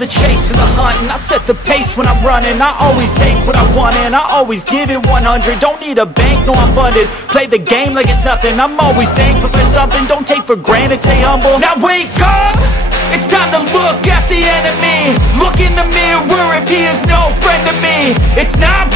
the chase and the hunt, and I set the pace when I'm running. I always take what I want and I always give it 100. Don't need a bank, no I'm funded. Play the game like it's nothing. I'm always thankful for something. Don't take for granted, stay humble. Now wake up! It's time to look at the enemy. Look in the mirror if he is no friend to me. It's not